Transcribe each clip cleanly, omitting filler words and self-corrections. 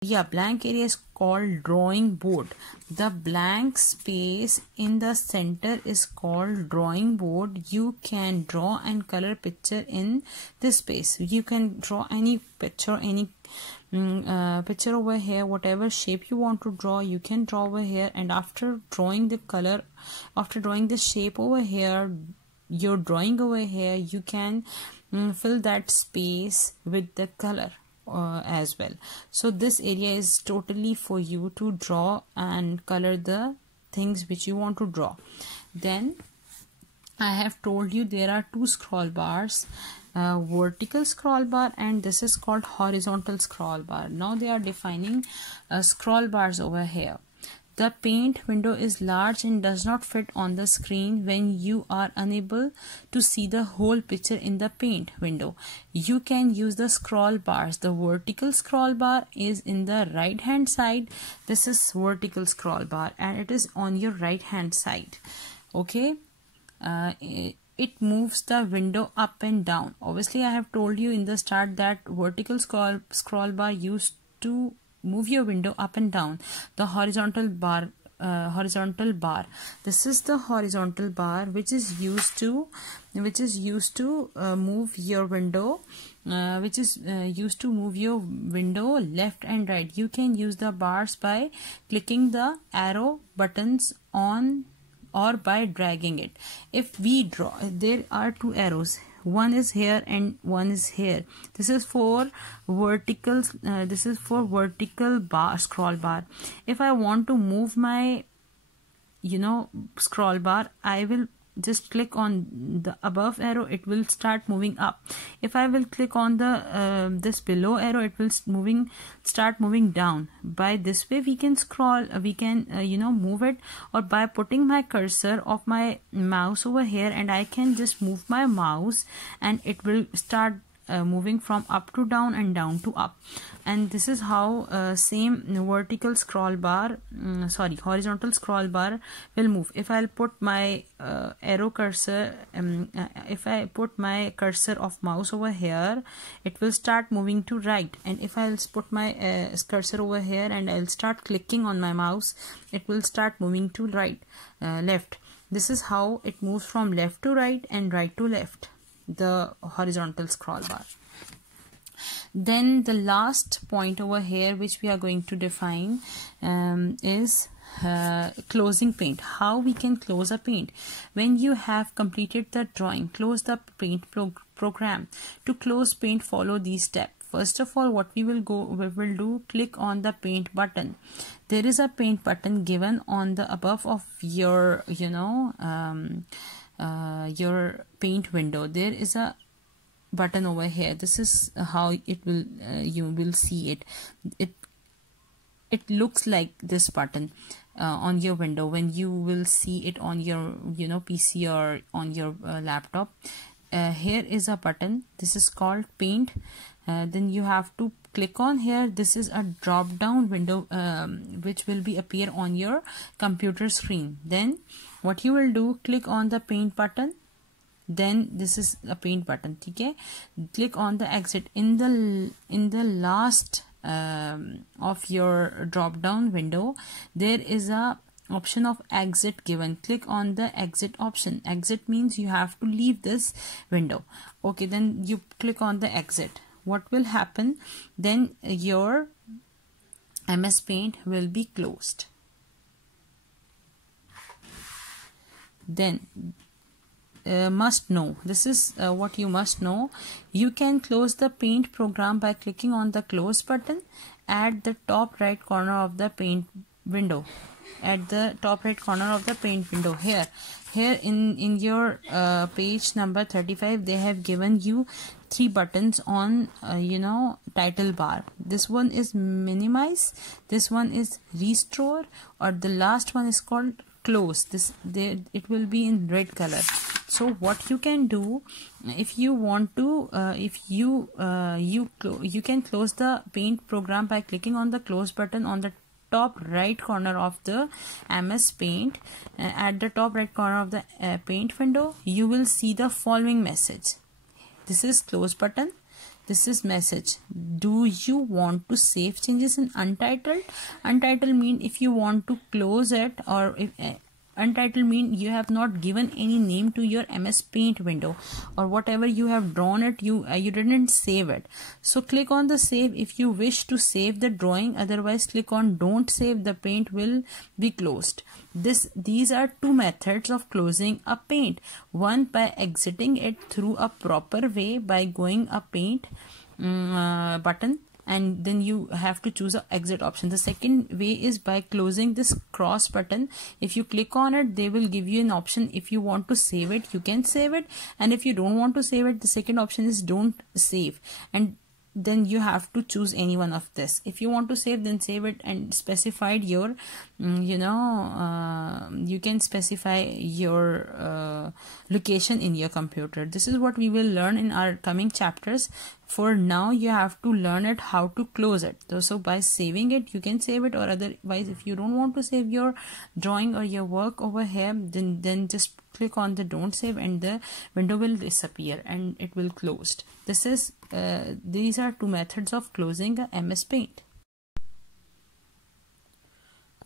Yeah, blank area is called drawing board. The blank space in the center is called drawing board. You can draw and color picture in this space. You can draw any picture, any picture over here, whatever shape you want to draw, you can draw over here. And after drawing the color, after drawing the shape over here, your drawing over here, you can fill that space with the color as well. So this area is totally for you to draw and color the things which you want to draw. Then I have told you there are two scroll bars, vertical scroll bar, and this is called horizontal scroll bar. Now they are defining scroll bars over here. The paint window is large and does not fit on the screen when you are unable to see the whole picture in the paint window. You can use the scroll bars. The vertical scroll bar is in the right hand side. This is vertical scroll bar and it is on your right hand side. Okay. It moves the window up and down. Obviously, I have told you in the start that vertical scroll bar used to move your window up and down. The horizontal bar, this is the horizontal bar which is used to move your window, left and right. You can use the bars by clicking the arrow buttons on or by dragging it. If we draw, there are two arrows, one is here and one is here. This is for vertical bar, scroll bar. If I want to move my scroll bar, I will just click on the above arrow, it will start moving up. If I will click on the this below arrow, it will start moving down. By this way we can scroll, we can move it, or by putting my cursor of my mouse over here, and I can just move my mouse and it will start moving from up to down and down to up. And this is how same horizontal scroll bar will move. If I'll put my arrow cursor, if I put my cursor of mouse over here, it will start moving to right. And if I'll put my cursor over here and I'll start clicking on my mouse, it will start moving to right, left. This is how it moves from left to right and right to left, the horizontal scroll bar. Then the last point over here which we are going to define is closing paint. How we can close a paint. When you have completed the drawing, close the paint program. To close paint, follow these steps. First of all, what we will do, click on the paint button. There is a paint button given on the above of your your paint window. There is a button over here. This is how it will you will see it. It looks like this button on your window when you will see it on your PC or on your laptop. Here is a button. This is called paint. Then you have to click on here. This is a drop down window which will be appear on your computer screen. Then what you will do, click on the paint button. Then this is a paint button. Okay, click on the exit. In the last of your drop down window, there is a option of exit given. Click on the exit option. Exit means you have to leave this window. Okay, then you click on the exit. What will happen? Then your MS Paint will be closed. Then must know. This is what you must know. You can close the paint program by clicking on the close button at the top right corner of the paint window. At the top right corner of the paint window, here in your page number 35, they have given you 3 buttons on title bar. This one is minimize, this one is restore, or the last one is called close. It will be in red color. So what you can do, if you want to, you can close the paint program by clicking on the close button on the top right corner of the MS Paint. At the top right corner of the paint window, you will see the following message. This is close button. This is message. Do you want to save changes in Untitled? Untitled mean if you want to close it, or if Untitled mean you have not given any name to your MS Paint window, or whatever you have drawn it, you didn't save it. So click on the save if you wish to save the drawing, otherwise click on don't save. The paint will be closed. These are two methods of closing a paint. One, by exiting it through a proper way by going a paint button, and then you have to choose a exit option. The second way is by closing this cross button. If you click on it, they will give you an option. If you want to save it, you can save it, and if you don't want to save it, the second option is don't save, and then you have to choose any one of this. If you want to save, then save it and specified your you can specify your location in your computer. This is what we will learn in our coming chapters. For now, you have to learn it how to close it. So by saving it, you can save it, or otherwise if you don't want to save your drawing or your work over here, then just click on the don't save and the window will disappear and it will closed. These are two methods of closing a MS Paint.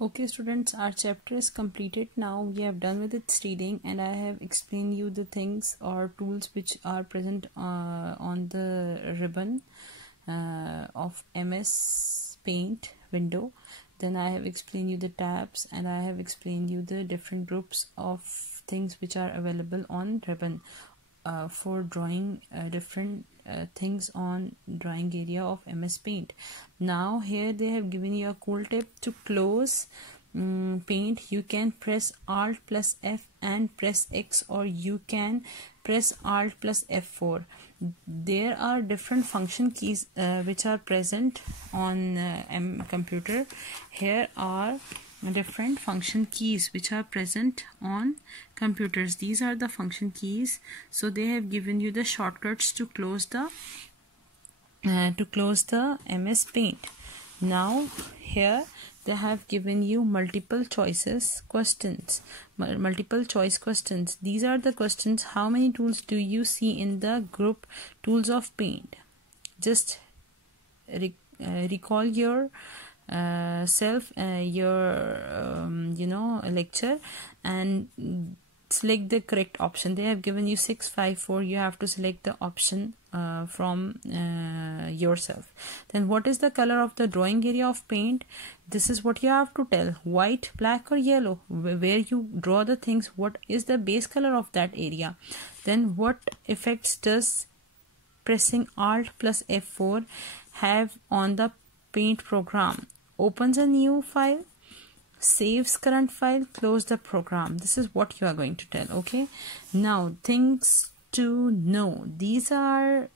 Okay students, our chapter is completed now. We have done with its reading, and I have explained you the things or tools which are present on the ribbon of MS Paint window. Then I have explained you the tabs, and I have explained you the different groups of things which are available on ribbon for drawing different things on drawing area of MS Paint. Now here they have given you a cool tip to close Paint. You can press Alt plus F and press X, or you can press Alt plus F4. There are different function keys which are present on computer. Here are different function keys which are present on computers. These are the function keys. So they have given you the shortcuts to close the MS Paint. Now here they have given you multiple choice questions. These are the questions. How many tools do you see in the group tools of Paint? Just recall your lecture and select the correct option. They have given you 6, 5, 4. You have to select the option from yourself. Then what is the color of the drawing area of Paint? This is what you have to tell. White, black or yellow. Where you draw the things, what is the base color of that area? Then what effects does pressing Alt plus F4 have on the Paint program? Opens a new file, saves current file, close the program. This is what you are going to tell. Okay, now things to know. These are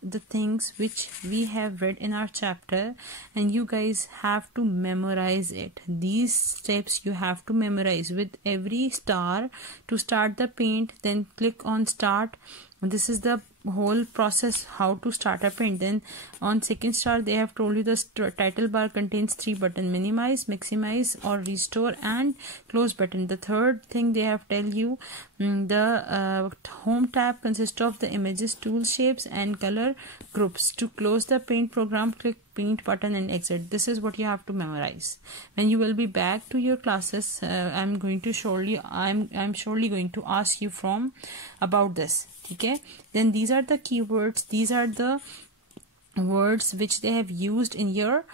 the things which we have read in our chapter, and you guys have to memorize it. These steps you have to memorize. With every star to start the Paint, then click on start. This is the whole process how to start a Paint. Then on second star they have told you the title bar contains 3 buttons: minimize, maximize or restore, and close button. The third thing they have tell you, the home tab consists of the images, tool shapes and color groups. To close the Paint program, click Paint button and exit. This is what you have to memorize. When you will be back to your classes, I'm surely going to ask you from about this. Okay, then these are the keywords. These are the words which they have used in your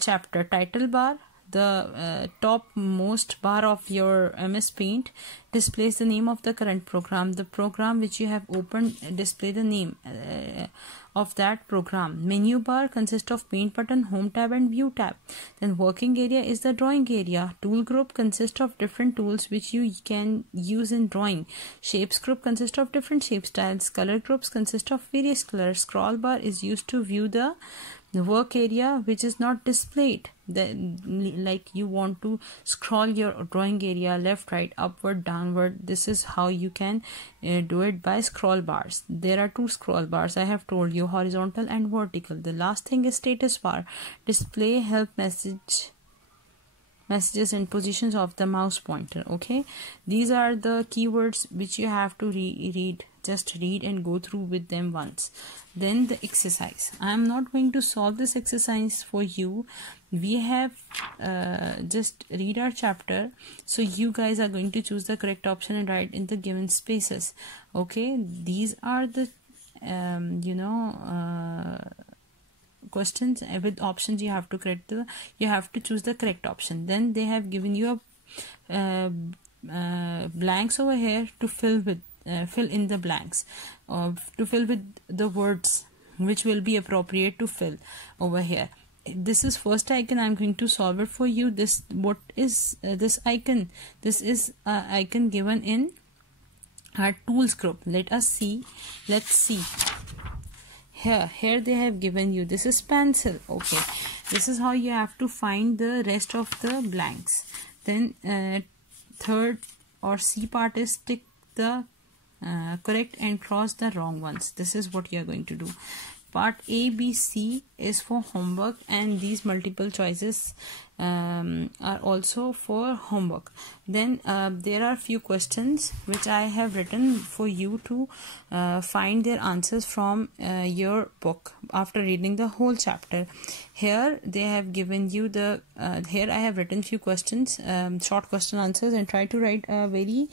chapter. Title bar, the topmost bar of your MS Paint, displays the name of the current program. The program which you have opened display the name of that program. Menu bar consists of Paint button, home tab and view tab. Then working area is the drawing area. Tool group consists of different tools which you can use in drawing. Shapes group consists of different shape styles. Color groups consist of various colors. Scroll bar is used to view the work area which is not displayed. Like you want to scroll your drawing area left, right, upward, downward. This is how you can do it by scroll bars. There are 2 scroll bars I have told you, horizontal and vertical. The last thing is status bar. Display help message messages and positions of the mouse pointer. Okay, these are the keywords which you have to read. Just read and go through with them once. Then the exercise. I am not going to solve this exercise for you. We have just read our chapter, so you guys are going to choose the correct option and write in the given spaces. Okay, these are the questions with options. You have to choose the correct option. Then they have given you a blanks over here to fill in the blanks, to fill with the words which will be appropriate to fill over here. This is first icon. I'm going to solve it for you. What is this icon? This is icon given in our tools group. Let's see. Here they have given you, this is pencil. Okay, this is how you have to find the rest of the blanks. Then third or C part is tick the correct and cross the wrong ones. This is what you are going to do. Part A, B, C is for homework, and these multiple choices are also for homework. Then there are few questions which I have written for you to find their answers from your book after reading the whole chapter. Here they have given you the here I have written few questions, short question answers, and try to write a very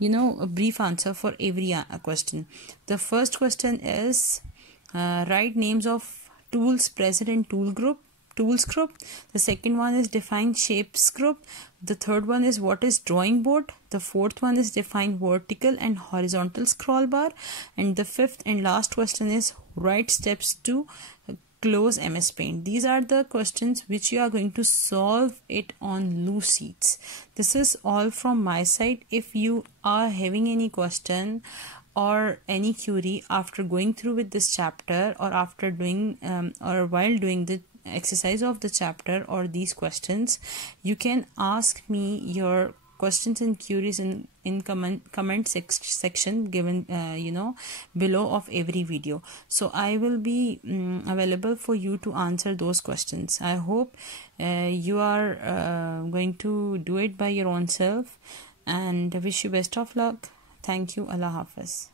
a brief answer for every question. The first question is write names of tools present in tools group. The second one is define shapes group. The third one is what is drawing board. The fourth one is define vertical and horizontal scroll bar. And the fifth and last question is write steps to close MS Paint. These are the questions which you are going to solve it on loose sheets. This is all from my side. If you are having any question or any query after going through with this chapter, or after doing or while doing the exercise of the chapter or these questions, you can ask me your questions and queries in comment section given below of every video. So I will be available for you to answer those questions. I hope you are going to do it by your own self, and I wish you best of luck. Thank you. Allah Hafiz.